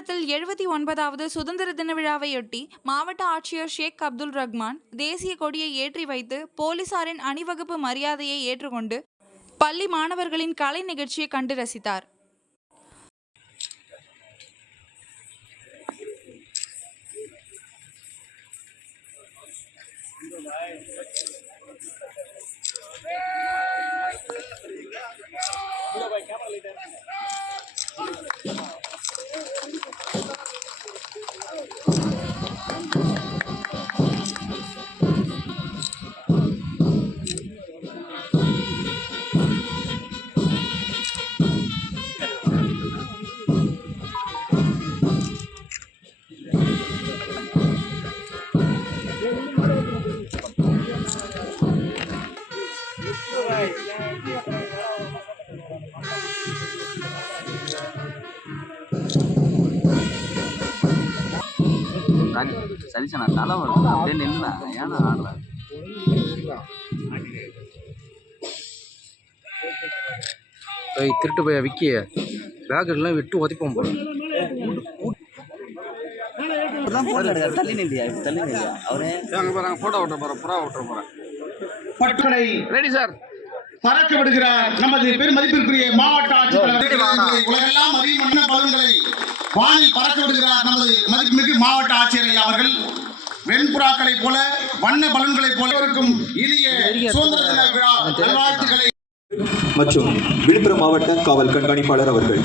விழுப்புரத்தில் 79வது சுதந்திர தின விழாவையொட்டி மாவட்ட ஆட்சியர் ஷேக் அப்துல் ரஹ்மான் தேசிய கொடியை ஏற்றி வைத்து போலீசாரின் அணிவகுப்பு மரியாதையை ஏற்றுக்கொண்டு பள்ளி மாணவர்களின் கலை நிகழ்ச்சியை கண்டு ரசித்தார். சலிச்சனா தலை வரும் அப்படியே நின்னா ஏன்னா ஆடல திருட்டு போய் விக்கி பேக் எல்லாம் விட்டு ஒதிப்போம் போல தள்ளி நில்லையா அவரே போட்டோ ஓட்ட போறேன் புறா ஓட்ட போறேன் பட்டுகளை ரெடி சார் பறக்க விடுகிறார் நமது பெருமதிப்பிற்குரிய மாவட்ட ஆட்சியர். உலகெல்லாம் அதிகமான பலன்களை வானில் பறக்க விடுகிறார் நமது மதிப்புமிகு மாவட்ட ஆட்சியர் அவர்கள். வெண்புறாக்களை போல வண்ண பலன்களை போல இருக்கும் இனிய சுதந்திர தின விழா நல்வாழ்த்துக்களை மற்றும் விழுப்புரம் மாவட்ட காவல் கண்காணிப்பாளர் அவர்கள்.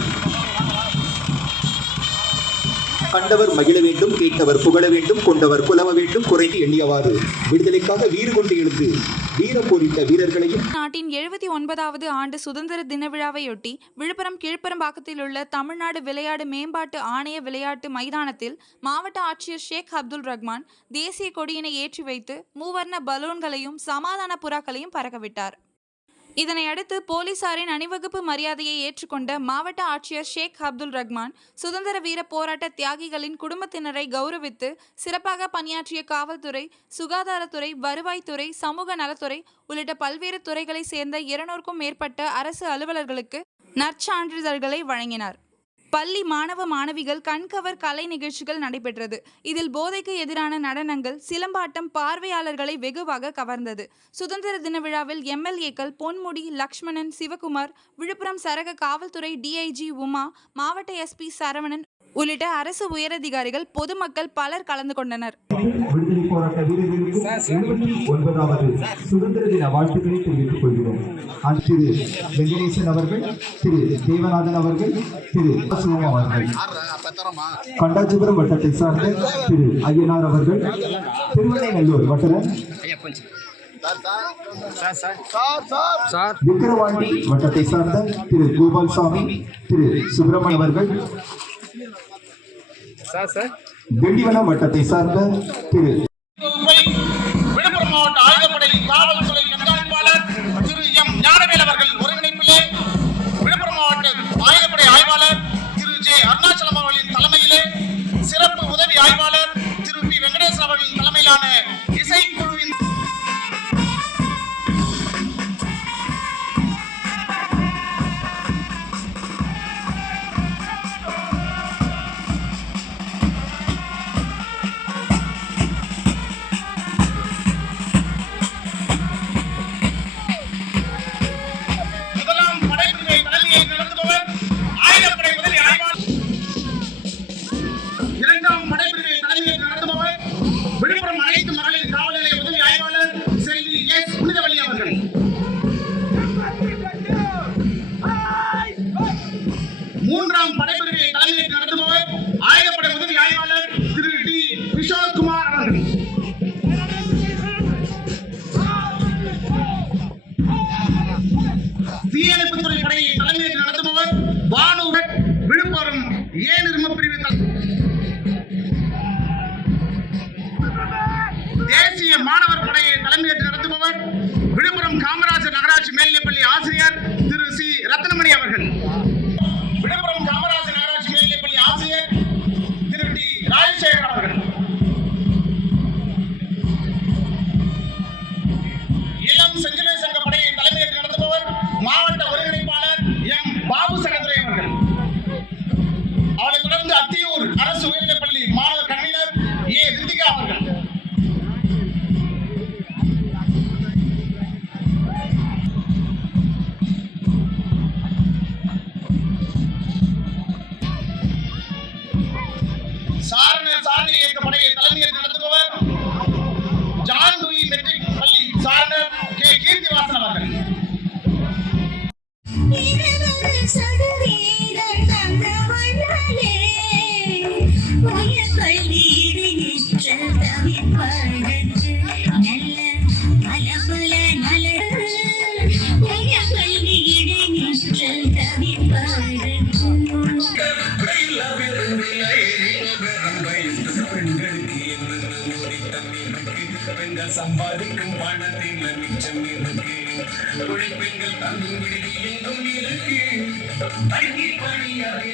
கண்டவர் மகிழ வேண்டும், கேட்டவர் புகழ வேண்டும், கொண்டவர் குலவ வேண்டும், குறைந்து எண்ணியவாறு விடுதலைக்காக வீறு கொண்டு எழுந்து வீரம் போரிட்ட வீரர்களையும். நாட்டின் 79வது ஆண்டு சுதந்திர தின விழாவையொட்டி விழுப்புரம் கீழ்பெரும்பாக்கத்தில் உள்ள தமிழ்நாடு விளையாடு மேம்பாட்டு ஆணைய விளையாட்டு மைதானத்தில் மாவட்ட ஆட்சியர் ஷேக் அப்துல் ரஹ்மான் தேசிய கொடியினை ஏற்றி வைத்து மூவர்ண பலூன்களையும் சமாதான புறாக்களையும் பறக்கவிட்டார். இதனை அடுத்து போலீசாரின் அணிவகுப்பு மரியாதையை ஏற்றுக்கொண்ட மாவட்ட ஆட்சியர் ஷேக் அப்துல் ரஹ்மான் சுதந்திர வீர போராட்ட தியாகிகளின் குடும்பத்தினரை கௌரவித்து சிறப்பாக பணியாற்றிய காவல்துறை, சுகாதாரத்துறை, வருவாய்த்துறை, சமூக நலத்துறை உள்ளிட்ட பல்வேறு துறைகளை சேர்ந்த 200க்கும் மேற்பட்ட அரசு அலுவலர்களுக்கு நற்சான்றிதழ்களை வழங்கினார். பள்ளி மாணவ மாணவிகள் கண்கவர் கலை நிகழ்ச்சிகள் நடைபெற்றது. இதில் போதைக்கு எதிரான நடனங்கள், சிலம்பாட்டம் பார்வையாளர்களை வெகுவாக கவர்ந்தது. சுதந்திர தின விழாவில் எம்எல்ஏக்கள் பொன்முடி, லக்ஷ்மணன், சிவகுமார், விழுப்புரம் சரக காவல்துறை டிஐஜி உமா, மாவட்ட எஸ்பி சரவணன் உள்ளிட்ட அரசு உயரதிகாரிகள், பொதுமக்கள் பலர் கலந்து கொண்டனர். விடுதலை போராட்ட வீரர்களுக்கு 79வது சுதந்திர தின வாழ்த்துக்களை தெரிவித்துக் கொள்கிறோம். திரு வெங்கடேசன் அவர்கள், திரு தேவநாதன் அவர்கள், திரு சிவம் அவர்கள், கண்டாச்சிபுரம் வட்டத்தை சார்ந்த திரு ஐயனார் அவர்கள், திருவண்ணைநல்லூர் வட்டார விக்கிரவாண்டி வட்டத்தை சார்ந்த திரு கோபால்சாமி, திரு சுப்பிரமணியம் அவர்கள், திண்டிவனம் வட்டத்தை சார்ந்த திரு விழுப்புரம் மாவட்ட ஆயுதப்படை காவல்துறை கண்காணிப்பாளர் திரு எம் ஞானவேல் அவர்கள் ஒருங்கிணைப்பிலே விழுப்புரம் மாவட்ட ஆயுதப்படை ஆய்வாளர் திரு ஜே அருணாச்சலம் அவர்களின் தலைமையிலே சிறப்பு உதவி ஆய்வாளர் திரு பி வெங்கடேசன் அவர்களின் தலைமையிலான இசைக்குழுவின் விழுப்புரம் அனைத்து மகளிர் காவல் நிலைய உதவி ஆய்வாளர் செல்வி எஸ் புனிதவள்ளி அவர்கள். மூன்றாம் படைப்பிரிவை தலைமையேற்று நடத்துபவர் ஆயுதப்படை உதவி ஆய்வாளர் திரு டி விஷால்குமார் அவர்கள். தீயணைப்புத்துறை படையை தலைமையேற்று நடத்துபவர் வானூர் விழுப்புரம் ஏநிர்ம பிரிவு தேசிய மாணவர் படையை தலைமையேற்று நடத்துபவர் விழுப்புரம் காமராஜர் நகராட்சி மேல்நிலைப்பள்ளி ஆசிரியர் திரு சி ரத்னமணி அவர்கள். விழுப்புரம் காமராஜர் நகராட்சி மேல்நிலைப்பள்ளி ஆசிரியர் திரு டி ராஜசேகர் அவர்கள். இளம் செஞ்சிலுவை சங்க படையை தலைமையேற்று நடத்துபவர் மாவட்ட ஒருங்கிணைப்பாளர் எம் பாபு சகதுரை அவர்கள். அவரை தொடர்ந்து அத்தியூர் சம்பாதிக்கும் பணத்தில் மிச்சம் இருக்கு பெண்கள் தங்கும் விடுதி எங்கும் இருக்கு தங்கி பணியாக